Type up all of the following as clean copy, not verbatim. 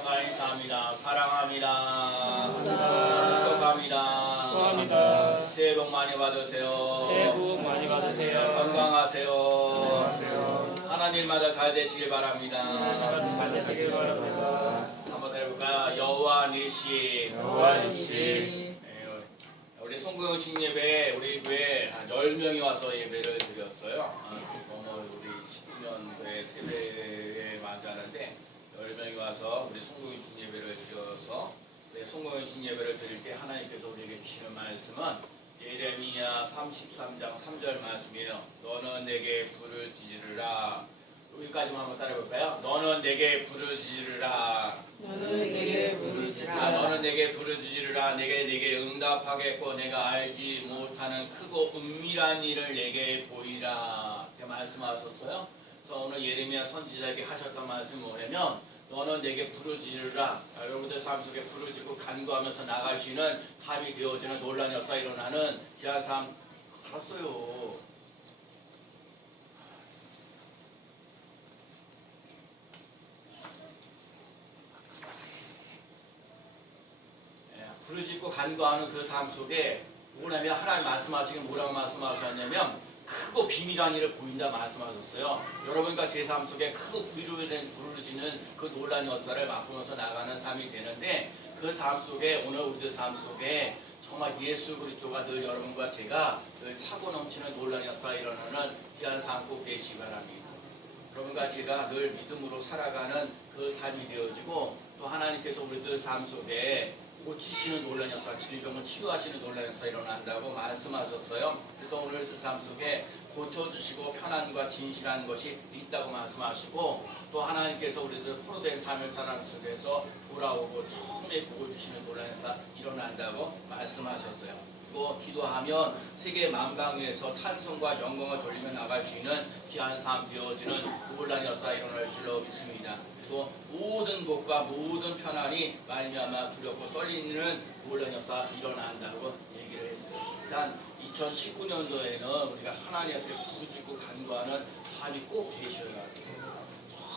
참가 인사합니다. 사랑합니다. 축복합니다. 축복합니다. 새해 복 많이 받으세요. 새해 복 많이 받으세요. 건강하세요. 하나님마다 잘 되시길 바랍니다. 잘 되시길 바랍니다. 한번 해볼까요? 여호와 니시. 우리 송구영 신예배 우리 교회 한 10명이 와서 예배를 드렸어요. 우리 19년도에 세배에 맞이하는데 10명이 와서 우리 송구영 신예배를 드려서 송구영 신예배를 드릴 때 하나님께서 우리에게 주시는 말씀은 예레미야 33장 3절 말씀이에요. 너는 내게 불을 지르라. 여기까지만 한번 따라해볼까요? 너는 내게 불을 지르라. 너는 내게 불을 지르라. 너는 내게 불을 지르라. 내게 응답하겠고 내가 알지 못하는 크고 은밀한 일을 내게 보이라. 이렇게 말씀하셨어요. 그래서 오늘 예레미야 선지자에게 하셨던 말씀이 뭐냐면 너는 내게 불을 지르라. 여러분들 삶 속에 불을 지르고 간구하면서 나갈 수 있는 삶이 되어지는 논란이 없어 일어나는 귀한 삶 알았어요. 불을 짓고 간구하는 그 삶 속에 뭐냐면 하나님 말씀하시긴 뭐라고 말씀하셨냐면 크고 비밀한 일을 보인다 말씀하셨어요. 여러분과 제 삶 속에 크고 불을 짓는 그 논란 역사를 맛보면서 나가는 삶이 되는데 그 삶 속에 오늘 우리들 삶 속에 정말 예수 그리스도가 늘 여러분과 제가 늘 차고 넘치는 논란 역사가 일어나는 귀한 삶 꼭 되시기 바랍니다. 여러분과 제가 늘 믿음으로 살아가는 그 삶이 되어지고 또 하나님께서 우리들 삶 속에 고치시는 놀라운 역사, 질병을 치유하시는 놀라운 역사 일어난다고 말씀하셨어요. 그래서 오늘 그 삶 속에 고쳐주시고 편안과 진실한 것이 있다고 말씀하시고 또 하나님께서 우리들 포로된 삶을 사는 속에서 돌아오고 처음에 보여주시는 놀라운 역사 일어난다고 말씀하셨어요. 그리고 기도하면 세계 만방위에서 찬송과 영광을 돌리며 나갈 수 있는 귀한 삶 되어지는 놀라운 역사 일어날 줄로 믿습니다. 그리고 모든 복과 모든 편안이 말미암아 두렵고 떨리는 놀라운 역사 일어난다고 얘기를 했어요. 일단 2019년도에는 우리가 하나님한테 부르짖고 간구하는 삶이 꼭 되셔야 돼요.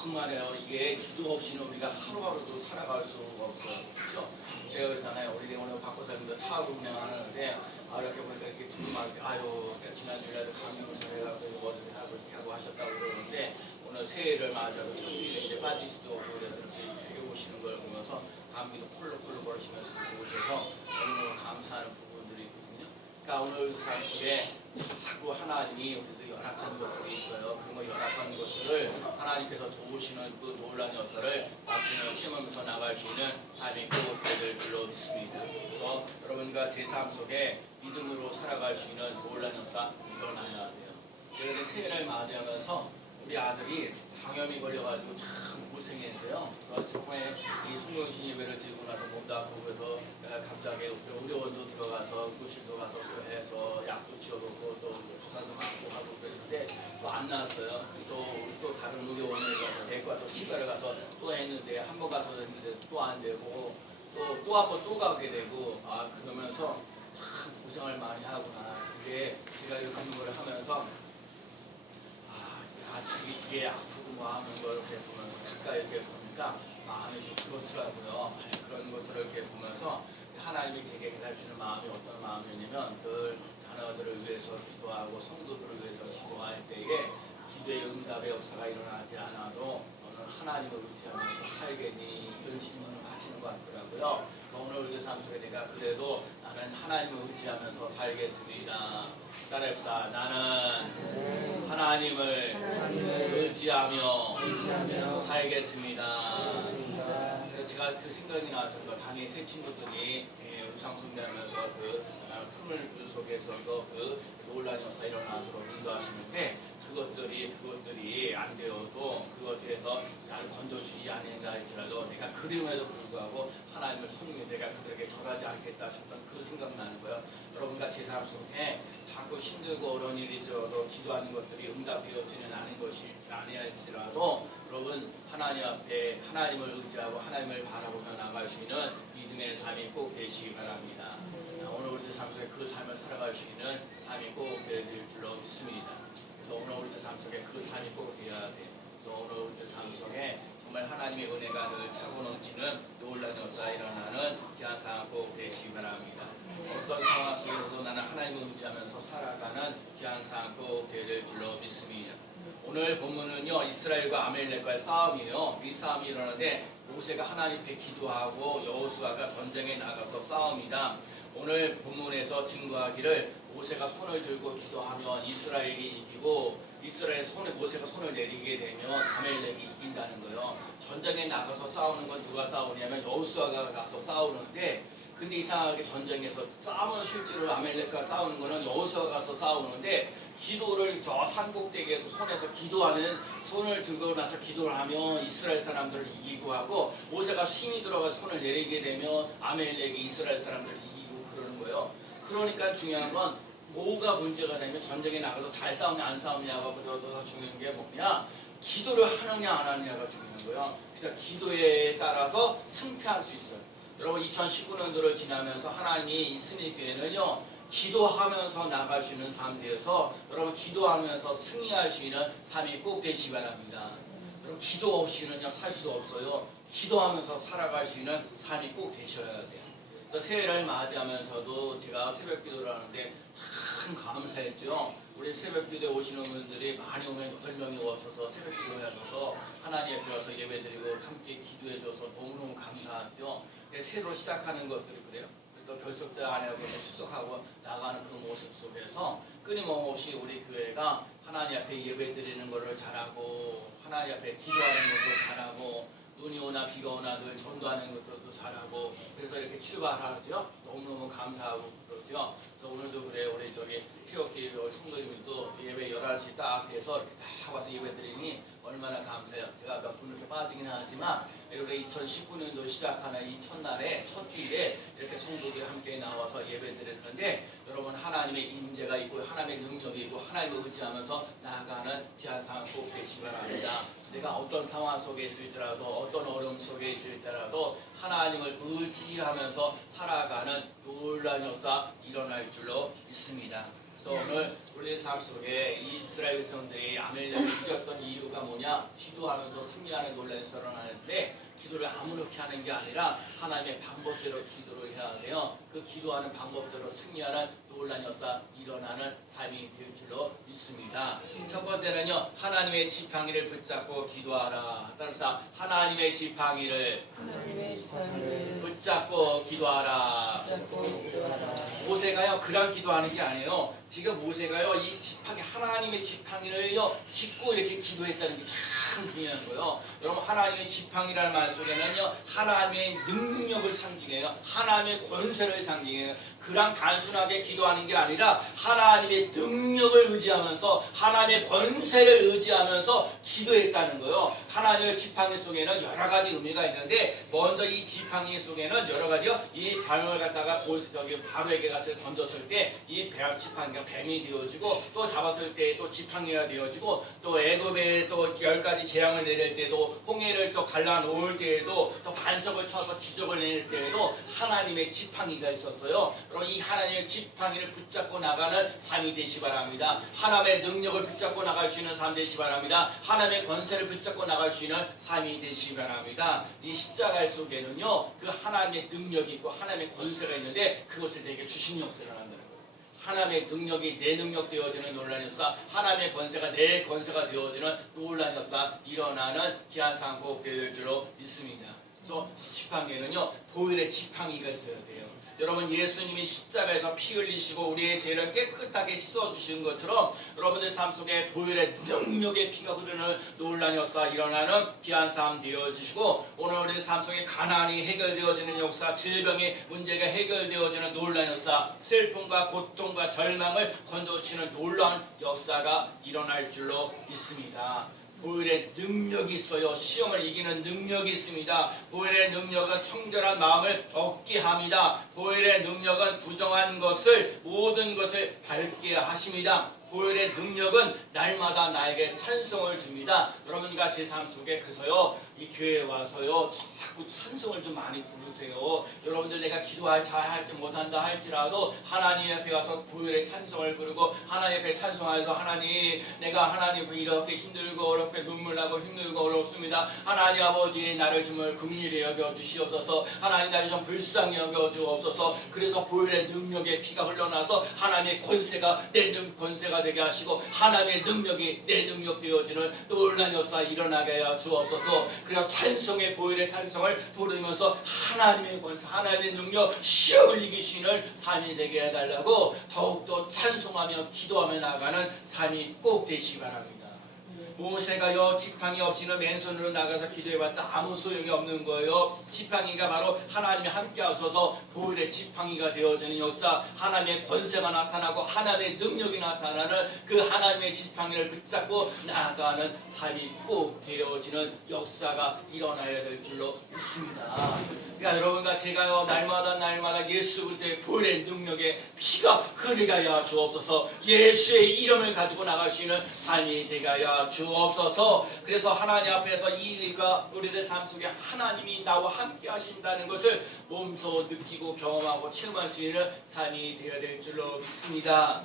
정말요. 이게 기도 없이는 우리가 하루하루도 살아갈 수가 없어요. 그렇죠? 제가 그랬잖아요. 우리 오늘 박고사님도 차하고 운행하는데 이렇게 보니까 이렇게 두루마기 지난주에도 강릉에서 해가지고 이렇게 하고 하셨다고 그러는데 오늘 새해를 맞이하고 첫 주일에 이제 빠질 수도 없고 이렇게 오시는 걸 보면서 감기도 콜록콜록 거리시면서 오셔서 너무 감사하는 부분들이 있거든요. 그러니까 오늘 삶 속에 자꾸 하나님이 우리도 연약한 것들이 있어요. 그런 거 연약한 것들을 하나님께서 도우시는 그 놀라운 역사를 나중에 체험하면서 나갈 수 있는 삶이 꼭 되길 줄로 믿습니다. 그래서 여러분과 제 삶 속에 믿음으로 살아갈 수 있는 놀라운 역사 일어나야 돼요. 그래서 새해를 맞이하면서 우리 아들이 장염이 걸려가지고 참 고생했어요. 처음에 이 송영신 예배를 드리고 나서 몸도 아프고 그래서 갑자기 의료원도 들어가서 응급실도 가서 해서 약도 지어놓고 또 주사도 맞고 하고 그랬는데 또 안 나왔어요. 또 다른 의료원에서 대과 또 치과를 가서 또 했는데 한 번 가서 했는데 또 안 되고 또 한 번 또 가게 되고 그러면서 참 고생을 많이 하구나. 이게 제가 이 근무를 하면서 이게 아프고 뭐 하는 걸 이렇게 보면서 가까이 이렇게 보니까 마음이 좀 그렇더라고요. 그런 것들을 이렇게 보면서 하나님이 제게 가르치는 마음이 어떤 마음이냐면 늘 자녀들을 위해서 기도하고 성도들을 위해서 기도할 때에 기도의 응답의 역사가 일어나지 않아도 너는 하나님을 의지하면서 살겠니 이런 질문을 하시는 것 같더라고요. 오늘 우리 삶 속에 내가 그래도 나는 하나님을 의지하면서 살겠습니다. 따라합시다. 나는 하나님을 의지하며 살겠습니다. 그래서 제가 그 생각이 나왔던 거 당연히 새 친구들이 우상숭배하면서 그 푸른 불 속에서도 그 놀라운 역사 일어나도록 인도하시는데 그것들이 안 되어도 그것에서 나를 건져주지 않는다 할지라도 내가 그림에도 불구하고 하나님을 섬기며 내가 그들에게 절하지 않겠다 싶던 그 생각나는 거예요. 여러분과 제 삶 속에 자꾸 힘들고 어려운 일이 있어도 기도하는 것들이 응답되어지는 않은 것이 아니할지라도 여러분 하나님 앞에 하나님을 의지하고 하나님을 바라보며 나갈 수 있는 믿음의 삶이 꼭 되시기 바랍니다. 오늘 우리들 삶 속에 그 삶을 살아갈 수 있는 삶이 꼭 될 줄로 믿습니다. 그래서 오늘 우리들 삶 속에 그 삶이 꼭 되어야 돼요. 그래서 오늘 우리들 삶 속에 정말 하나님의 은혜가 늘 차고 넘치는 하시는 놀라운 역사 일어나는 귀한 상황 꼭 되시기 바랍니다. 어떤 상황 속에서도 나는 하나님을 의지하면서 살아가는 귀한 상황 꼭 될 줄로 믿습니다. 오늘 본문은요 이스라엘과 아말렉과의 싸움이에요. 이 싸움이 일어나는데 모세가 하나님 앞에 기도하고 여호수아가 전쟁에 나가서 싸웁니다. 오늘 본문에서 증거하기를 모세가 손을 들고 기도하면 이스라엘이 이기고 이스라엘 모세가 손을 내리게 되면 아말렉이 이긴다는 거예요. 전쟁에 나가서 싸우는 건 누가 싸우냐면 여호수아가 가서 싸우는데 근데 이상하게 전쟁에서 싸움은 실제로 아말렉과 싸우는 거는 여호수아가 가서 싸우는데 기도를 저 산꼭대기에서 손을 들고 나서 기도를 하면 이스라엘 사람들을 이기고 하고 모세가 힘이 들어가서 손을 내리게 되면 아말렉이 이스라엘 사람들을 이기고 그러는 거예요. 그러니까 중요한 건 뭐가 문제가 되면 전쟁에 나가서 잘 싸우냐 안 싸우냐가 더 중요한 게 뭐냐 기도를 하느냐 안 하느냐가 중요한 거예요. 그러니까 기도에 따라서 승패할 수 있어요. 여러분 2019년도를 지나면서 하나님이 스님교회는요 기도하면서 나갈 수 있는 삶 되어서 여러분 기도하면서 승리할 수 있는 삶이 꼭 되시기 바랍니다. 여러분 기도 없이는요 살 수 없어요. 기도하면서 살아갈 수 있는 삶이 꼭 되셔야 돼요. 그래서 새해를 맞이하면서도 제가 새벽 기도를 하는데 참 감사했죠. 우리 새벽 기도에 오시는 분들이 많이 오면 8명이 오셔서 새벽 기도에 하셔서 하나님 앞에 와서 예배드리고 함께 기도해줘서 너무너무 감사하죠. 새로 시작하는 것들이 그래요. 또 결석자 안에 출석하고 나가는 그 모습 속에서 끊임없이 우리 교회가 하나님 앞에 예배드리는 것을 잘하고 하나님 앞에 기도하는 것도 잘하고 눈이 오나 비가 오나 늘 전도하는 것들도 잘하고 그래서 이렇게 출발하죠. 너무너무 감사하고 그러죠. 그래서 오늘도 그래 우리 저기 태극기 성도님들도 예배 11시 딱 해서 이렇게 딱 와서 예배 드리니 얼마나 감사해요. 제가 몇 분 이렇게 빠지긴 하지만 이렇게 2019년도 시작하는 이 첫날에 첫 주일에 이렇게 성도들이 함께 나와서 예배 드리는데 여러분 하나님의 임재가 있고 하나님의 능력이 있고 하나님을 의지하면서 나아가는 귀한 상황 꼭 되시기 바랍니다. 내가 어떤 상황 속에 있을지라도 어떤 어려움 속에 있을지라도 하나님을 의지하면서 살아가는 놀라운 역사 일어날 줄로 믿습니다. 그래서 오늘 우리의 삶 속에 이스라엘 백성들이 아말렉을 이겼던 이유가 뭐냐? 기도하면서 승리하는 놀라운 역사가 일어나는데 기도를 아무렇게 하는 게 아니라 하나님의 방법대로 기도를 해야 돼요. 그 기도하는 방법대로 승리하는 놀라운 역사 일어나는 삶이 될 줄로 믿습니다. 첫 번째는요. 하나님의 지팡이를 붙잡고 기도하라. 따라서 하나님의 지팡이를 붙잡고 기도하라. 모세가요 그냥 기도하는 게 아니에요. 지금 모세가요 이 지팡이 하나님의 지팡이를요 짚고 이렇게 기도했다는 게 참 중요한 거예요. 여러분 하나님의 지팡이라는 말 속에는요 하나님의 능력을 상징해요. 하나님의 권세를 상징해요. 그냥 단순하게 기도하는 게 아니라 하나님의 능력을 의지하면서 하나님의 권세를 의지하면서 기도했다는 거예요. 하나님의 지팡이 속에는 여러 가지 의미가 있는데 먼저 이 지팡이 속에는 여러 가지요. 이 발을 갖다가 바로에게 가서 던졌을 때 이 지팡이가 뱀이 되어지고 또 잡았을 때 또 지팡이가 되어지고 또 애굽에 또 10가지 재앙을 내릴 때도 홍해를 또 갈라놓을 때에도 또 반석을 쳐서 기적을 내릴 때에도 하나님의 지팡이가 있었어요. 그럼 이 하나님의 지팡이를 붙잡고 나가는 삶이 되시 바랍니다. 하나님의 능력을 붙잡고 나갈 수 있는 삶 되시 바랍니다. 하나님의 권세를 붙잡고 나갈 수 있는 삶이 되시 바랍니다. 이 십자가 속에는요 그 하나님의 능력이 있고 하나님의 권세가 있는데 그것을 내게 주신 역사를 한다는 거예요. 하나님의 능력이 내 능력 되어지는 놀라운 역사, 하나님의 권세가 내 권세가 되어지는 놀라운 역사 일어나는 귀한 상황 꼭 될 줄로 믿습니다. 그래서 지팡이는요 보혈의 지팡이가 있어야 돼요. 여러분 예수님이 십자가에서 피 흘리시고 우리의 죄를 깨끗하게 씻어주시는 것처럼 여러분들 삶 속에 보혈의 능력의 피가 흐르는 놀라운 역사 일어나는 귀한 삶 되어주시고 오늘 우리 삶 속에 가난이 해결되어지는 역사, 질병의 문제가 해결되어지는 놀라운 역사, 슬픔과 고통과 절망을 건져주시는 놀라운 역사가 일어날 줄로 믿습니다. 보혈의 능력이 있어요. 시험을 이기는 능력이 있습니다. 보혈의 능력은 청결한 마음을 얻게 합니다. 보혈의 능력은 부정한 것을 모든 것을 밝게 하십니다. 보혈의 능력은 날마다 나에게 찬송을 줍니다. 여러분과 제 삶 속에 그래서요 이 교회에 와서요 자꾸 찬송을 좀 많이 부르세요. 여러분들 내가 기도할 잘하지 못한다 할지라도 하나님 앞에 가서 보혈의 찬송을 부르고 하나님 앞에 찬송하여서 하나님 내가 하나님 앞에 이렇게 힘들고 어렵게 눈물 나고 힘들고 어렵습니다. 하나님 아버지 나를 정말 긍휼히 여겨 주시옵소서. 하나님 나를 좀 불쌍히 여겨 주옵소서. 그래서 보혈의 능력의 피가 흘러나서 하나님의 권세가 내 권세가 되게 하시고 하나님의 능력이 내 능력 되어지는 놀라운 역사 일어나게 하여 주옵소서. 그래서 찬송의 보혈의 찬송을 부르면서 하나님의 권세 하나님의 능력 시험을 이기시는 삶이 되게 해달라고 더욱더 찬송하며 기도하며 나가는 삶이 꼭 되시기 바랍니다. 모세가요 지팡이 없이는 맨손으로 나가서 기도해봤자 아무 소용이 없는 거예요. 지팡이가 바로 하나님이 함께 하셔서 보혈의 지팡이가 되어지는 역사, 하나님의 권세가 나타나고 하나님의 능력이 나타나는 그 하나님의 지팡이를 붙잡고 나아가는 삶이 꼭 되어지는 역사가 일어나야 될 줄로 믿습니다. 그러니까 여러분과 제가요 날마다 예수 그리스도의 보혈의 능력에 피가 흐르게 하여 주옵소서. 예수의 이름을 가지고 나갈 수 있는 삶이 되게 하여 주옵소서. 그래서 하나님 앞에서 이가 우리들 삶 속에 하나님이 나와 함께 하신다는 것을 몸소 느끼고 경험하고 체험할 수 있는 삶이 되어야 될 줄로 믿습니다.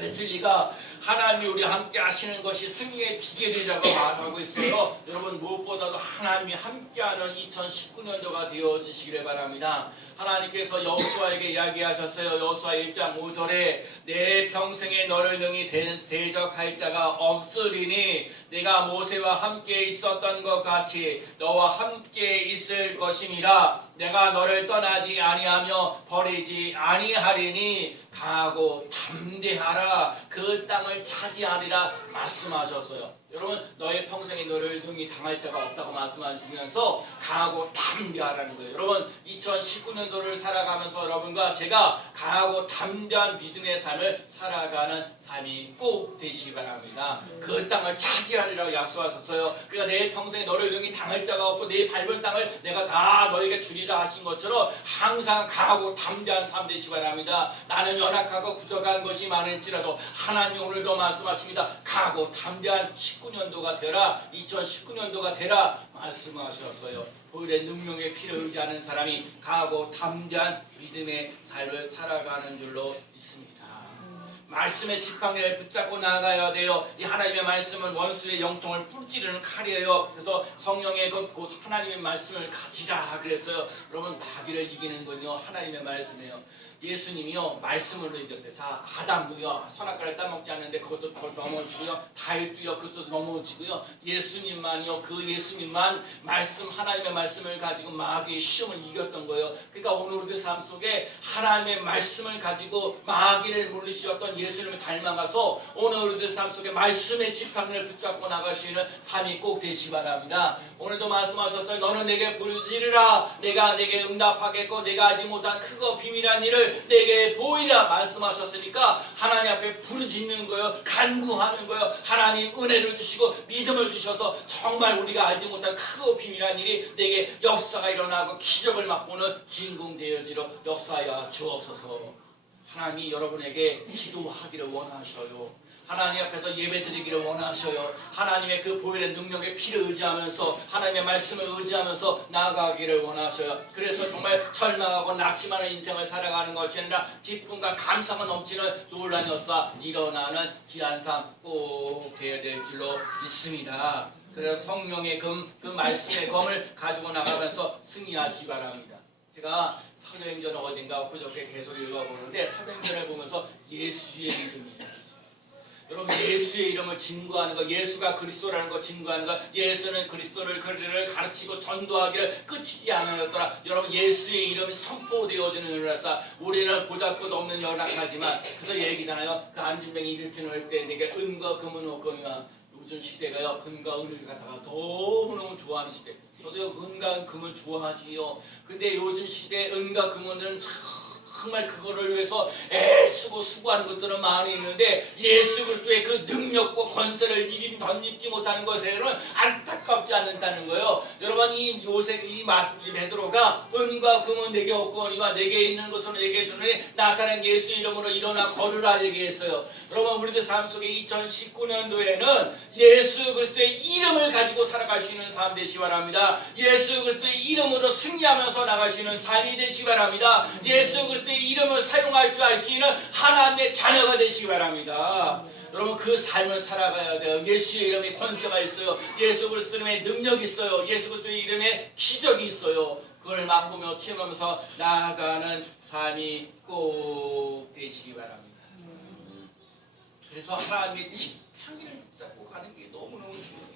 진리가 하나님이 우리 함께 하시는 것이 승리의 비결이라고 말하고 있어요. 여러분 무엇보다도 하나님이 함께하는 2019년도가 되어지시기를 바랍니다. 하나님께서 여호수아에게 이야기하셨어요. 여호수아 1장 5절에 내 평생에 너를 능히 대적할 자가 없으리니 내가 모세와 함께 있었던 것 같이 너와 함께 있을 것임이라. 내가 너를 떠나지 아니하며 버리지 아니하리니 강하고 담대하라. 그 땅을 차지하리라 말씀하셨어요. 여러분 너의 평생에 너를 능히 당할 자가 없다고 말씀하시면서 강하고 담대하라는 거예요. 여러분 2019년도를 살아가면서 여러분과 제가 강하고 담대한 믿음의 삶을 살아가는 삶이 꼭 되시기 바랍니다. 그 땅을 차지하리라고 약속하셨어요. 그러니까 내 평생에 너를 능히 당할 자가 없고 내 밟은 땅을 내가 다 너에게 주리라 하신 것처럼 항상 강하고 담대한 삶 되시기 바랍니다. 나는 연약하고 부족한 것이 많을지라도 하나님 오늘도 말씀하십니다. 강하고 담대한 19년도가 되라, 2019년도가 되라 말씀하셨어요. 보혈의 능력의 피를 의지하는 사람이 강하고 담대한 믿음의 삶을 살아가는 줄로 믿습니다. 말씀의 지팡이를 붙잡고 나가야 돼요. 이 하나님의 말씀은 원수의 영통을 뿔찌르는 칼이에요. 그래서 성령의 것 곧 하나님의 말씀을 가지라 그랬어요. 여러분 마귀를 이기는 건요 하나님의 말씀이에요. 예수님이요 말씀으로 이겼어요. 자 아담도요 선악과를 따먹지 않는데 그것도 넘어지고요. 다윗도요 그것도 넘어지고요. 예수님만이요 그 예수님만 말씀 하나님의 말씀을 가지고 마귀의 시험을 이겼던 거예요. 그러니까 오늘 우리 삶 속에 하나님의 말씀을 가지고 마귀를 물리시었던 예수님을 닮아가서 오늘 우리들 삶 속에 말씀의 지팡이를 붙잡고 나갈 수 있는 삶이 꼭 되시기 바랍니다. 오늘도 말씀하셨어요. 너는 내게 부르짖으라. 내가 내게 응답하겠고 내가 하지 못한 크고 비밀한 일을 내게 보이라 말씀하셨으니까 하나님 앞에 부르짖는 거예요. 간구하는 거예요. 하나님 은혜를 주시고 믿음을 주셔서 정말 우리가 알지 못한 크고 비밀한 일이 내게 역사가 일어나고 기적을 맛보는 주인공 되어지로 역사하여 주옵소서. 하나님이 여러분에게 기도하기를 원하셔요. 하나님 앞에서 예배드리기를 원하셔요. 하나님의 그 보혈의 능력의 피를 의지하면서 하나님의 말씀을 의지하면서 나아가기를 원하셔요. 그래서 정말 절망하고 낙심하는 인생을 살아가는 것이 아니라 기쁨과 감사가 넘치는 놀라운 역사 일어나는 귀한 삶 꼭 되어야 될 줄로 믿습니다. 그래서 성령의 그 말씀의 검을 가지고 나가면서 승리하시기 바랍니다. 제가 사도행전을 어딘가 그저께 계속 읽어보는데 사도행전을 보면서 예수의 이름이에요. 여러분 예수의 이름을 증거하는 것, 예수가 그리스도라는 것 증거하는 것, 예수는 그리스도를 가르치고 전도하기를 끝이지 않았더라. 여러분 예수의 이름이 선포되어지는 일이라서 우리는 보잘것 없는 연약하지만 그래서 얘기잖아요. 그 안진병이 일으키는 때 내게 은과 금은 없거니와 요즘 시대가요 금과 은을 갖다가 너무너무 좋아하는 시대. 저도요 은과 금을 좋아하지요. 근데 요즘 시대 은과 금은 정말 그거를 위해서 애쓰고 수고하는 것들은 많이 있는데 예수 그리스도의 그 능력과 권세를 덧입지 못하는 것에는 안타깝지 않는다는 거예요. 여러분 이 요셉 이 베드로가 은과 금은 내게 없거니와 내게 있는 것으로 얘기해 주느니 나사렛 예수 이름으로 일어나 걸으라 얘기했어요. 여러분 우리들 삶 속에 2019년도에는 예수 그리스도의 이름을 가지고 살아갈 수 있는 삶 되시기 바랍니다. 예수 그리스도의 이름으로 승리하면서 나가시는 삶이 되시기 바랍니다. 예수 그리스도의 이름을 사용할 줄 알 수 있는 하나님의 자녀가 되시기 바랍니다. 여러분 그 삶을 살아가야 돼요. 예수의 이름에 권세가 있어요. 예수 그리스도의 능력이 있어요. 예수 그리스도의 이름에 기적이 있어요. 그걸 맛보며 체험하면서 나아가는 삶이 꼭 되시기 바랍니다. 그래서 하나님의 지팡이를 붙잡고 가는 게 너무너무 중요해요.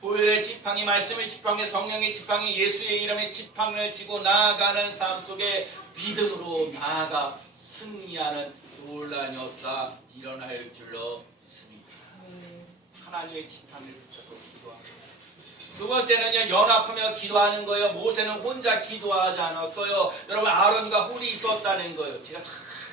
보혈의 지팡이, 말씀의 지팡이, 성령의 지팡이, 예수의 이름의 지팡이를 쥐고 나아가는 삶 속에 믿음으로 나아가 승리하는 놀라운 역사 일어날 줄로 믿습니다. 하나님의 지팡이를 붙잡고 기도합니다. 두 번째는요, 연합하며 기도하는 거예요. 모세는 혼자 기도하지 않았어요. 여러분 아론과 홀이 있었다는 거예요. 제가 참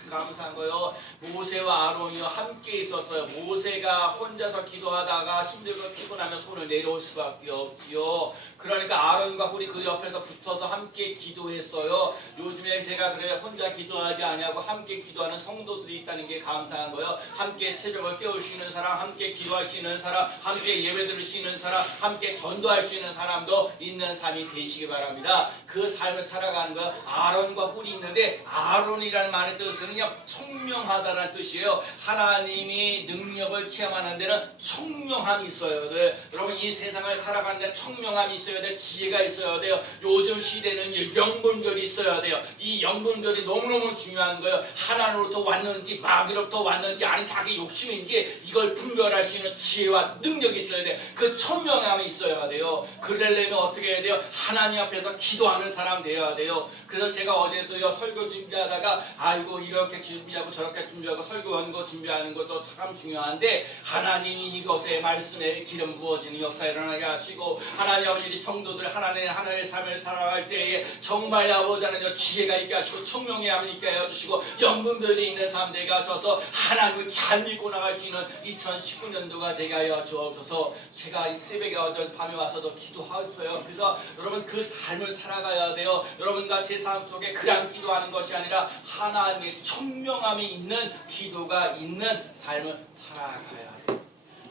감사한 거예요. 모세와 아론이요 함께 있었어요. 모세가 혼자서 기도하다가 힘들고 피곤하면 손을 내려올 수밖에 없지요. 그러니까 아론과 홀이 그 옆에서 붙어서 함께 기도했어요. 요즘에 제가 그래 혼자 기도하지 아니하고 함께 기도하는 성도들이 있다는 게 감사한 거예요. 함께 새벽을 깨울 수 있는 사람, 함께 기도할 수 있는 사람, 함께 예배 드릴 수 있는 사람, 함께 전도할 수 있는 사람도 있는 삶이 되시기 바랍니다. 그 삶을 살아가는 거 아론과 홀이 있는데 아론이라는 말의 뜻은 청명하다는 뜻이에요. 하나님이 능력을 체험하는 데는 청명함이 있어야 돼요. 여러분 이 세상을 살아가는 데는 청명함이 있어야 돼요. 지혜가 있어야 돼요. 요즘 시대는 영분별이 있어야 돼요. 이 영분별이 너무너무 중요한 거예요. 하나님으로부터 왔는지 마귀로부터 왔는지 아니 자기 욕심인지 이걸 분별할 수 있는 지혜와 능력이 있어야 돼요. 그 청명함이 있어야 돼요. 그러려면 어떻게 해야 돼요? 하나님 앞에서 기도하는 사람 되어야 돼요. 그래서 제가 어제도요 설교 준비하다가 아이고 이렇게 준비하고 저렇게 준비하고 설교하는 거 준비하는 것도 참 중요한데 하나님이 이것에 말씀에 기름 부어지는 역사 일어나게 하시고 하나님 아버지 성도들 하나님의 삶을 살아갈 때에 정말 아버지 하나님 지혜가 있게 하시고 청명함이 있게 해주시고 영분별이 있는 삶 되게 하셔서 하나님을 잘 믿고 나갈 수 있는 2019년도가 되게 하여 주옵소서. 제가 이 새벽에 어제 밤에 와서도 기도하였어요. 그래서 여러분 그 삶을 살아가야 돼요. 여러분과 제 삶 속에 그냥 기도하는 것이 아니라 하나님의 청명함이 있는 기도가 있는 삶을 살아가야 돼요.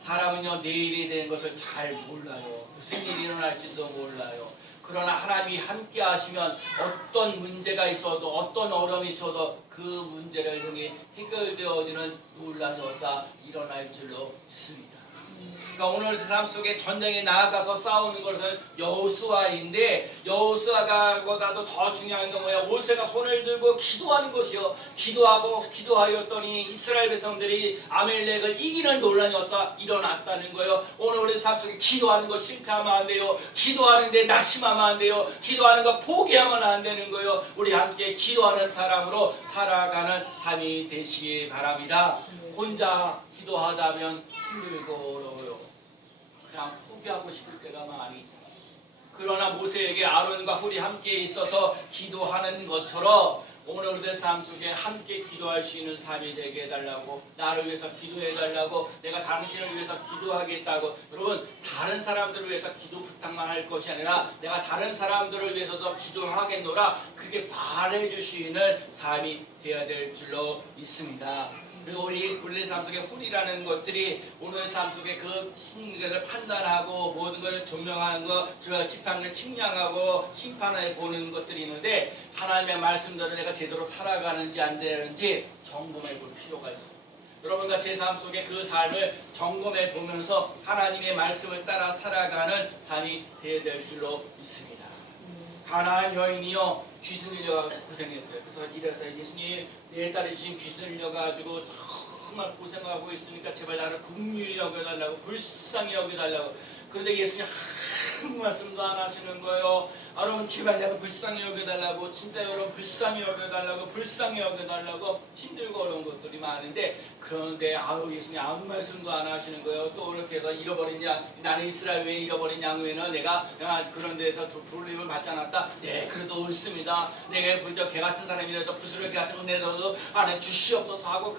사람은요 내일이 되는 것을 잘 몰라요. 무슨 일이 일어날지도 몰라요. 그러나 하나님이 함께 하시면 어떤 문제가 있어도 어떤 어려움이 있어도 그 문제를 통해 해결되어지는 놀라운 역사 일어날 줄로 믿습니다. 그러니까 오늘 삶 속에 전쟁에 나아가서 싸우는 것은 여호수아인데 여호수아보다도 더 중요한 건 뭐야? 모세가 손을 들고 기도하는 것이요. 기도하였더니 이스라엘 백성들이 아말렉을 이기는 놀라운 역사 일어났다는 거예요. 오늘 우리 삶 속에 기도하는 거 실패하면 안 돼요. 기도하는데 낙심하면 안 돼요. 기도하는 거 포기하면 안 되는 거예요. 우리 함께 기도하는 사람으로 살아가는 삶이 되시기 바랍니다. 혼자 기도하다면 힘들고 어려워요. 그냥 포기하고 싶을 때가 많이 있어요. 그러나 모세에게 아론과 홀이 함께 있어서 기도하는 것처럼 오늘 우리의 삶 속에 함께 기도할 수 있는 삶이 되게 해달라고, 나를 위해서 기도해달라고, 내가 당신을 위해서 기도하겠다고. 여러분 다른 사람들을 위해서 기도 부탁만 할 것이 아니라 내가 다른 사람들을 위해서도 기도하겠노라 그렇게 말해줄 수 있는 삶이 되어야 될 줄로 믿습니다. 그리고 우리 삶 속에 훌이라는 것들이 오늘 삶 속에 그 승리를 판단하고 모든 것을 조명하는 것, 그 지팡이를 측량하고 심판해 보는 것들이 있는데 하나님의 말씀대로 내가 제대로 살아가는지 안 되는지 점검해 볼 필요가 있어요. 여러분과 제 삶 속에 그 삶을 점검해 보면서 하나님의 말씀을 따라 살아가는 삶이 되어야 될 줄로 믿습니다. 가나안 여인이요 귀신 들려가지고 고생했어요. 그래서 이래서 예수님 내 딸이 지금 귀신 들려가지고 정말 고생하고 있으니까 제발 나를 긍휼히 여겨달라고, 불쌍히 여겨달라고. 그런데 예수님 한 말씀도 안 하시는 거예요. 여러분 제발 내가 불쌍히 여겨달라고, 진짜 여러분 불쌍히 여겨달라고, 불쌍히 여겨달라고 힘들고 어려운 것들이 많은데, 그런데 예수님 아무 말씀도 안 하시는 거예요. 또 이렇게 해서 잃어버린 양, 나는 이스라엘 외에 잃어버린 양 외에는 내가 그런 데서 부르림을 받지 않았다. 네, 그래도 옳습니다. 내가 부저 개 같은 사람이라도 부스러기 같은 은혜라도 안에 주시옵소서 하고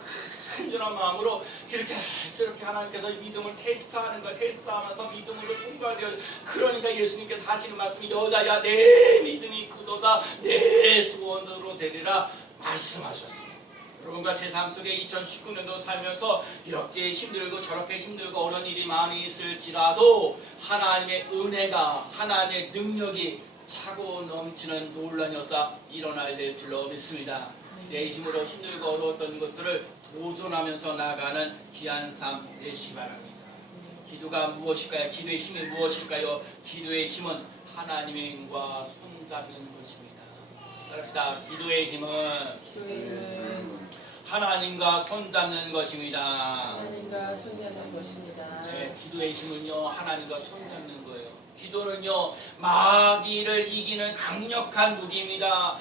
간절한 마음으로 이렇게 저렇게 하나님께서 믿음을 테스트하는 걸 테스트하면서 믿음으로 통과되어, 그러니까 예수님께서 하시는 말씀이 여자야 내 믿음이 크도다 내 소원으로 되리라 말씀하셨습니다. 여러분과 제 삶 속에 2019년도 살면서 이렇게 힘들고 저렇게 힘들고 어려운 일이 많이 있을지라도 하나님의 은혜가, 하나님의 능력이 차고 넘치는 놀라운 역사 일어나야 될 줄로 믿습니다. 내 힘으로 힘들고 어려웠던 것들을 도전하면서 나아가는 귀한 삶 되시기 바랍니다. 기도가 무엇일까요? 기도의 힘이 무엇일까요? 기도의 힘은 하나님의 힘과 손잡는 것입니다. 따라합시다. 기도의 힘은 하나님과 손잡는 것입니다. 하나님과 손잡는 것입니다. 네, 기도의 힘은요 하나님과 손잡는 거예요. 기도는요 마귀를 이기는 강력한 무기입니다.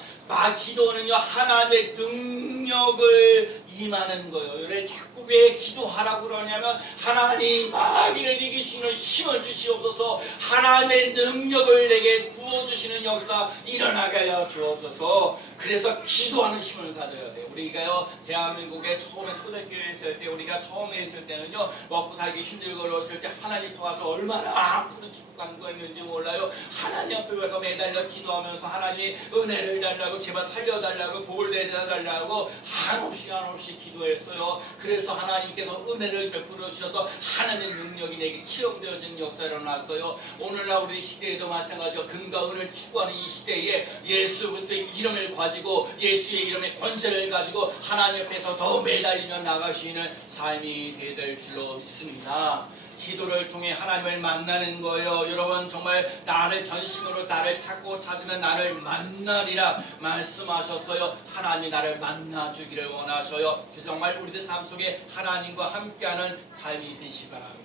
기도는요 하나님의 능력을 임하는 거예요. 그래 자꾸 왜 기도하라고 그러냐면 하나님 마귀를 이기시는 힘을 주시옵소서, 하나님의 능력을 내게 부어주시는 역사 일어나게 하여 주옵소서. 그래서 기도하는 힘을 가져야 돼요. 우리가요 대한민국에 처음에 초대교회에 있을 때, 우리가 처음에 있을 때는요 먹고 살기 힘들고 어려웠을 때 하나님 앞에 와서 얼마나 아프고 죽고 간거였는지 몰라요. 하나님 앞에 와서 매달려 기도하면서 하나님이 은혜를 달라고, 제발 살려달라고, 복을 내려달라고 한없이 기도했어요. 그래서 하나님께서 은혜를 베풀어 주셔서 하나님의 능력이 내게 체험되어지는 역사가 일어났어요. 오늘날 우리 시대에도 마찬가지로 금과 은을 추구하는 이 시대에 예수부터 이름을 가지고 예수의 이름의 권세를 가지고 하나님 앞에서 더 매달리며 나가시는 삶이 되어야 될 줄로 믿습니다. 기도를 통해 하나님을 만나는 거예요. 여러분 정말 나를 전심으로 나를 찾고 찾으면 나를 만나리라 말씀하셨어요. 하나님이 나를 만나주기를 원하셔요. 그래서 정말 우리들 삶 속에 하나님과 함께하는 삶이 되시기 바랍니다.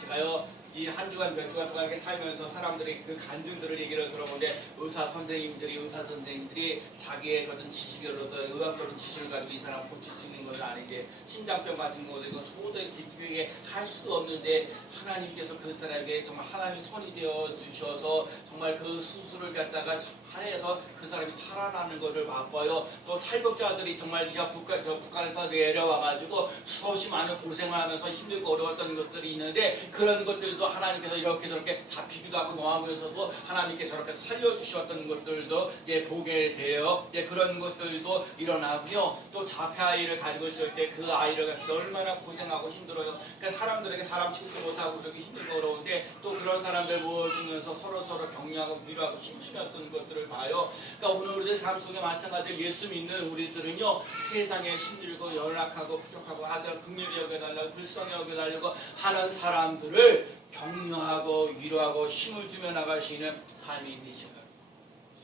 제가요 이 한 주간 몇 주간 동안 이렇게 살면서 사람들이 그 간증들을 얘기를 들어보는데, 의사 선생님들이 자기의 그런 지식으로든 의학적인 지식을 가지고 이 사람 고칠 수 있는 것은 아닌데, 심장병 같은 거든 소득 기쁘게 할 수도 없는데 하나님께서 그 사람에게 정말 하나님이 손이 되어 주셔서 정말 그 수술을 갖다가 해서 그 사람이 살아나는 것을 맛봐요. 또 탈북자들이 정말 북한에서 내려와가지고 수없이 많은 고생을 하면서 힘들고 어려웠던 것들이 있는데, 그런 것들도 하나님께서 이렇게 저렇게 잡히기도 하고 놓아보면서도 하나님께 저렇게 살려주셨던 것들도 보게 돼요. 그런 것들도 일어나고요. 또 자폐아이를 가지고 있을 때 그 아이를 가지고 얼마나 고생하고 힘들어요. 그러니까 사람들에게 사람 취급도 못하고 그렇게 힘들고 어려운데, 또 그런 사람들 모아주면서 서로 격려하고 위로하고 힘주었던 것들을 봐요. 그러니까 오늘 우리들 삶 속에 마찬가지로 예수 믿는 우리들은요 세상에 힘들고 연약하고 부족하고 하더라도 긍휼히 여겨달라고, 불쌍히 여겨달라고 하는 사람들을 격려하고 위로하고 힘을 주며 나가시는 삶이 되시는,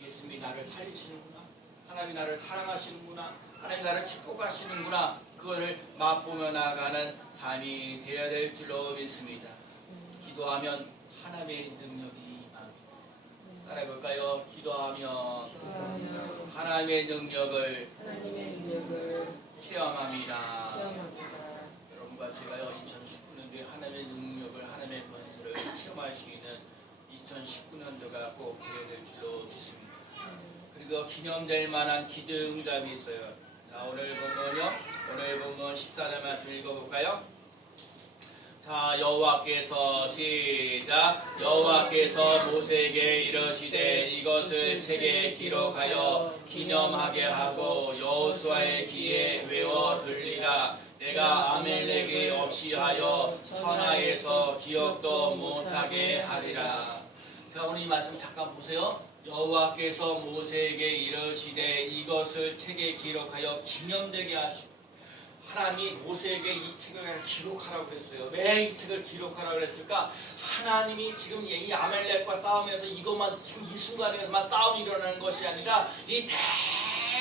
예수님이 나를 살리시는구나, 하나님이 나를 사랑하시는구나, 하나님 나를 축복하시는구나, 그거를 맛보며 나가는 삶이 되어야 될 줄로 믿습니다. 기도하면 하나님의 능력이 임합니다. 따라해볼까요? 기도하면 하나님의 능력을 체험합니다. 여러분과 제가요 2019년도에 하나님의 능력을, 하나님의 권세를 체험할 수 있는 2019년도가 꼭 되어야 될 줄로 믿습니다. 그리고 기념될 만한 기도 응답이 있어요. 자, 오늘 보면 14절 말씀 읽어볼까요? 자, 여호와께서 시작. 여호와께서 모세에게 이르시되 이것을 책에 기록하여 기념하게 하고 여호수아의 귀에 외워 들리라. 내가 아멜렉이 없이 하여 천하에서 기억도 못하게 하리라. 자, 오늘 이 말씀 잠깐 보세요. 여호와께서 모세에게 이르시되 이것을 책에 기록하여 기념되게 하시고, 하나님이 모세에게 이 책을 기록하라고 그랬어요. 왜 이 책을 기록하라고 그랬을까? 하나님이 지금 이 아멜렉과 싸우면서 이것만 지금 이 순간에서만 싸움이 일어나는 것이 아니라 이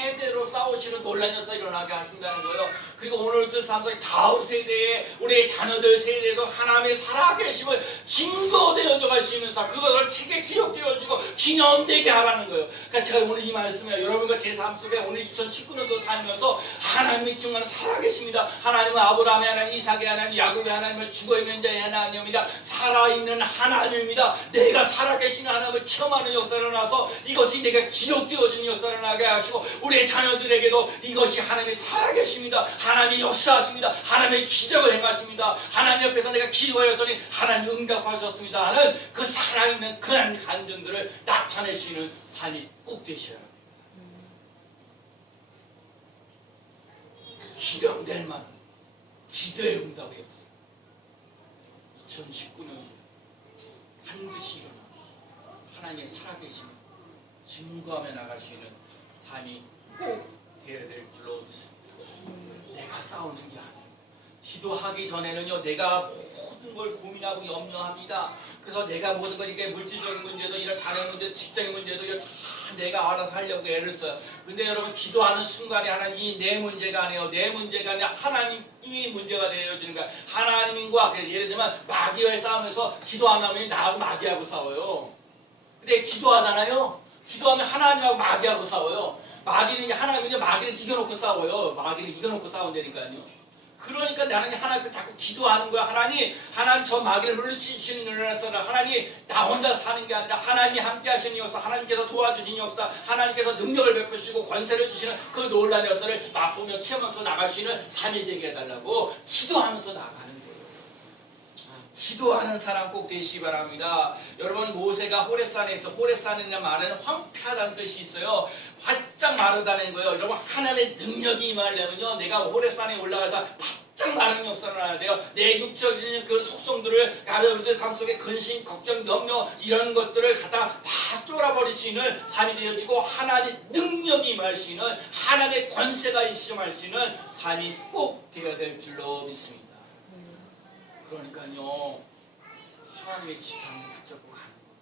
대대로 싸우시는 놀란 역사 일어나게 하신다는 거예요. 그리고 오늘도 삶속에 다음 세대에 우리의 자녀들 세대에도 하나님의 살아계심을 증거되어져 갈 수 있는 삶, 그것을 책에 기록되어지고 기념되게 하라는 거예요. 그러니까 제가 오늘 이 말씀에 여러분과 제 삶 속에 오늘 2019년도 살면서 하나님이 정말 살아계십니다. 하나님은 아브라함의 하나님, 이삭의 하나님, 야곱의 하나님을 죽어있는 자의 하나님입니다. 살아있는 하나님입니다. 내가 살아계신 하나님을 체험하는 역사를 일어나서 이것이 내가 기록되어진 역사를 나게 하시고 우리의 자녀들에게도 이것이 하나님이 살아계십니다. 하나님이 역사하십니다. 하나님의 기적을 행하십니다. 하나님 옆에서 내가 기도하였더니 하나님 응답하셨습니다 하는 그 살아있는 그런 간증들을 나타내시는 삶이 꼭 되셔야 합니다. 기령될 만한 기도의 응답의 역사 2019년 반드시 일어나 하나님의 살아계심을 증거하며 나갈 수 있는 삶이 꼭 되어야 될 줄로 믿습니다. 내가 싸우는 게 아니에요. 기도하기 전에는요, 내가 모든 걸 고민하고 염려합니다. 그래서 내가 모든 걸 이게 물질적인 문제도 이런 자녀 문제, 직장의 문제도 이거 다 내가 알아서 하려고 애를 써요. 근데 여러분 기도하는 순간에 하나님이 내 문제가 아니에요. 내 문제가 아니라 하나님이 문제가 되어지는 거야. 하나님과 예를 들면 마귀와의 싸움에서 기도 안 하면 나하고 마귀하고 싸워요. 근데 기도하잖아요. 기도하면 하나님하고 마귀하고 싸워요. 마귀는 이제 하나님은 마귀를 이겨놓고 싸워요. 마귀를 이겨놓고 싸운다니까요. 그러니까 나는 하나님께 자꾸 기도하는 거야. 하나님 저 마귀를 물리치시는 은혜를 써라. 하나님 나 혼자 사는 게 아니라 하나님이 함께 하시는 역사, 하나님께서 도와주시는 역사, 하나님께서 능력을 베푸시고 권세를 주시는 그 놀라운 역사를 맛보며 체험하면서 나갈 수 있는 삶이 되게 해달라고 기도하면서 나가는 거예요. 기도하는 사람 꼭 되시기 바랍니다. 여러분 모세가 호렙산에 호렙산이라는 말에는 황폐하다는 뜻이 있어요. 활짝 마르다는 거예요. 여러분 하나님의 능력이 임하려면요, 내가 호렙산에 올라가서 바짝 마른 역사를 해야 돼요. 내 육적인 그 속성들을 여러분들 삶 속에 근심, 걱정, 염려 이런 것들을 갖다 다 쫄아버릴 수 있는 삶이 되어지고 하나님의 능력이 임할 수 있는 하나님의 권세가 임할 수 있는 삶이 꼭 되어야 될 줄로 믿습니다. 그러니까요, 하나님의 지팡이 붙잡고 가는 거예요.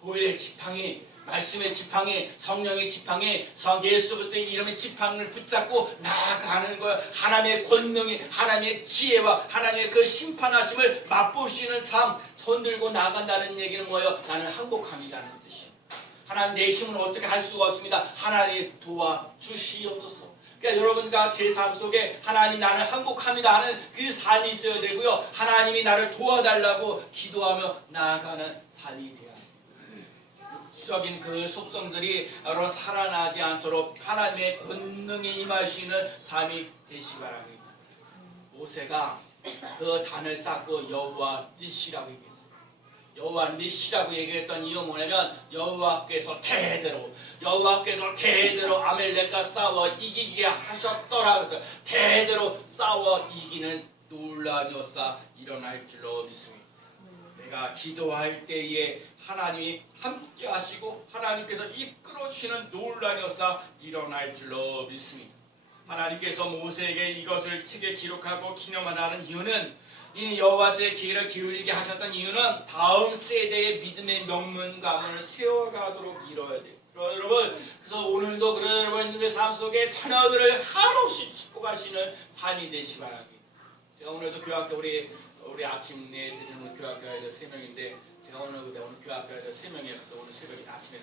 보혈의 지팡이, 말씀의 지팡이, 성령의 지팡이, 예수 그리스도의 이름의 지팡이를 붙잡고 나아가는 거예요. 하나님의 권능이, 하나님의 지혜와 하나님의 그 심판하심을 맛보시는 삶, 손들고 나간다는 얘기는 뭐예요? 나는 항복합니다는 뜻이에요. 하나님 내 힘은 어떻게 할 수가 없습니다. 하나님 도와주시옵소서. 그러니까 여러분과 제 삶 속에 하나님 나는 항복합니다 하는 그 삶이 있어야 되고요. 하나님이 나를 도와달라고 기도하며 나아가는 삶이 되어야 합니다. 육적인 그 속성들이 여러분 살아나지 않도록 하나님의 권능이 임할 수 있는 삶이 되시기 바랍니다. 모세가 그 단을 쌓고 여호와 니시라고 얘기했어요. 여호와 니시라고 얘기했던 이유는 뭐냐면 여호와께서 대대로 아멜렉과 싸워 이기게 하셨더라. 그래서 대대로 싸워 이기는 놀라운 역사 일어날 줄로 믿습니다. 내가 기도할 때에 하나님이 함께 하시고 하나님께서 이끌어 주시는 놀라운 역사 일어날 줄로 믿습니다. 하나님께서 모세에게 이것을 책에 기록하고 기념하라는 이유는, 이 여호와의 귀를 기울이게 하셨던 이유는 다음 세대의 믿음의 명문 가문을 세워가도록 이뤄야 돼요. 여러분, 그래서 오늘도 여러분들의 삶 속에 자녀들을 한없이 짓고 가시는 삶이 되시기 바랍니다. 제가 오늘도 교학교 우리 아침에 드리는 교학교 아이들 3명인데 제가 오늘 교학교 아이들 3명에 오늘 새벽에 아침에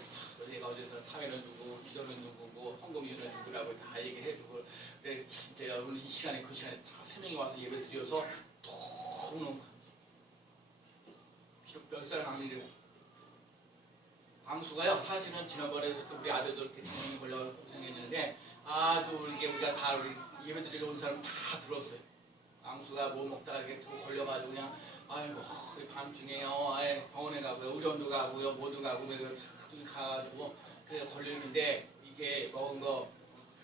내가 어제부터 사회는 누구, 기도는 누구고, 헌금위는 누구라고 다 얘기해주고, 근데 진짜 오늘 이 시간에 그 시간에 다 3명이 와서 예배 드려서 너무 비록 몇 살 강리를 광수가요, 사실은 지난번에 우리 아들도 이렇게 병이 걸려 고생했는데 아주 이게 우리가 다 우리 예배 드리러 온 사람 다 들었어요. 광수가 뭐 먹다가 이렇게 걸려가지고 그냥 아이고 밤중에요, 병원에 가고요, 의료원도 가고요, 모두 가고 가가지고 그래 걸리는데 이게 먹은 거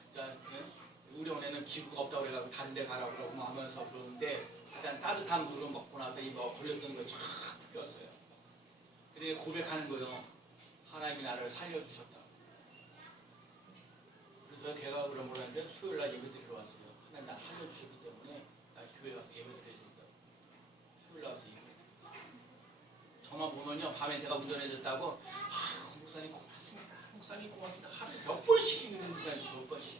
진짜 의료원에는 기구가 없다고 그래가지고 다른 데 가라고 그러고 하면서 그러는데 일단 따뜻한 물을 먹고 나서 이 걸렸던 거 쫙 풀렸어요. 그래 고백하는 거예요. 하나님이 나를 살려주셨다. 그래서 걔가 그런 걸 하는데 수요일날 예배 드리러 왔어요. 하나님 나 살려주셨기 때문에 나 교회 가서 예배 드려야 된다. 수요일 와서 예배. 저만 보면요, 밤에 제가 운전해줬다고 목사님 고맙습니다. 목사님 고맙습니다. 하루에 몇 번씩 읽는 거예요. 몇 번씩.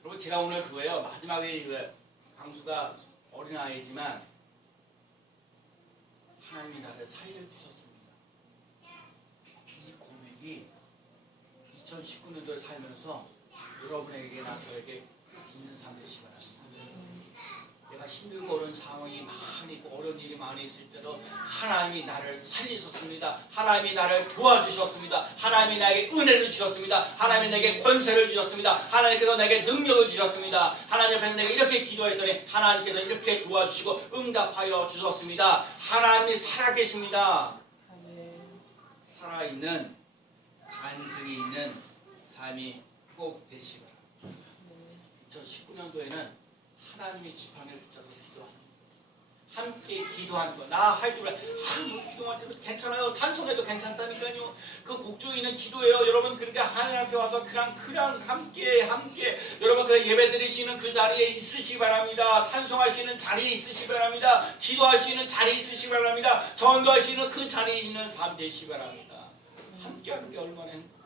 여러분 제가 오늘 그거예요. 마지막에 강수가 어린아이지만 하나님이 나를 살려주셨습니다. 이 고백이 2019년도에 살면서 여러분에게나 저에게 있는 삶 되시기 바랍니다. 내가 힘들고 어려운 상황이 많이 있고 어려운 일이 많이 있을 때도 하나님이 나를 살리셨습니다. 하나님이 나를 도와주셨습니다. 하나님이 나에게 은혜를 주셨습니다. 하나님이 내게 권세를 주셨습니다. 하나님께서 내게 능력을 주셨습니다. 하나님 앞에서 내가 이렇게 기도했더니 하나님께서 이렇게 도와주시고 응답하여 주셨습니다. 하나님이 살아계십니다. 살아있는 간증이 있는 삶이 꼭 되시기 바랍니다. 2019년도에는 하나님의 지팡이를 붙잡고 기도하는 거. 함께 기도하는 거. 나 할 줄 알아. 기도할 때도 괜찮아요. 찬송해도 괜찮다니까요. 그 곡 중에 있는 기도예요. 여러분 그러니까 하나님 앞에 와서 그냥 함께 여러분 그 예배 드리시는 그 자리에 있으시기 바랍니다. 찬송할 수 있는 자리에 있으시기 바랍니다. 기도할 수 있는 자리에 있으시기 바랍니다. 전도할 수 있는 그 자리에 있는 삶 되시기 바랍니다. 함께 하는 게 얼마나 행복해요.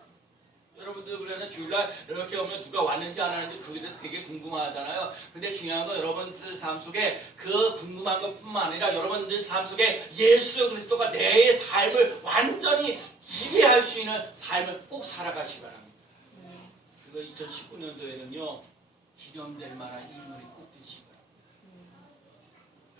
여러분들 그러면 주일날 이렇게 오면 누가 왔는지 안 왔는지 그게 되게 궁금하잖아요. 근데 중요한 건 여러분들 삶 속에 그 궁금한 것뿐만 아니라 여러분들 삶 속에 예수 그리스도가 내 삶을 완전히 지배할 수 있는 삶을 꼭 살아가시기 바랍니다. 그거 2019년도에는요 기념될 만한 인물이 꼭 되시기 바랍니다.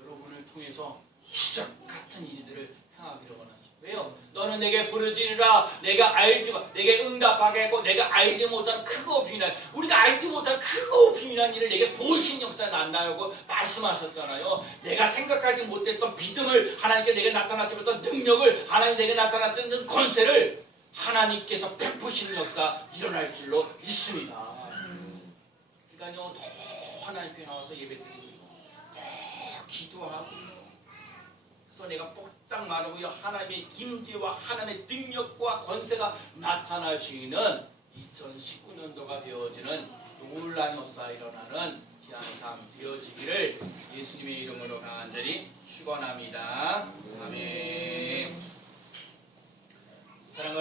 여러분을 통해서 기적 같은 일들을 행하기를 원합니다. 왜요? 너는 내게 부르짖으라. 내가 알지 못, 내게 응답하겠고 내가 알지 못하는 크고 비밀한 우리가 알지 못하는 크고 비밀한 일을 내게 보신 역사에 난다고 말씀하셨잖아요. 내가 생각하지 못했던 믿음을 하나님께 내게 나타나지 못한 능력을 하나님 내게 나타나는 권세를 하나님께서 베푸시는 역사 일어날 줄로 믿습니다. 그러니까요 더 하나님께 나와서 예배드리고 더 기도하고 그래서 내가 쫙 말하고요. 하나님의 임재와 하나님의 능력과 권세가 나타날 수 있는 2019년도가 되어지는 놀라운 역사가 일어나는 귀한 삶 되어지기를 예수님의 이름으로 간절히 축원합니다. 아멘. 사랑하는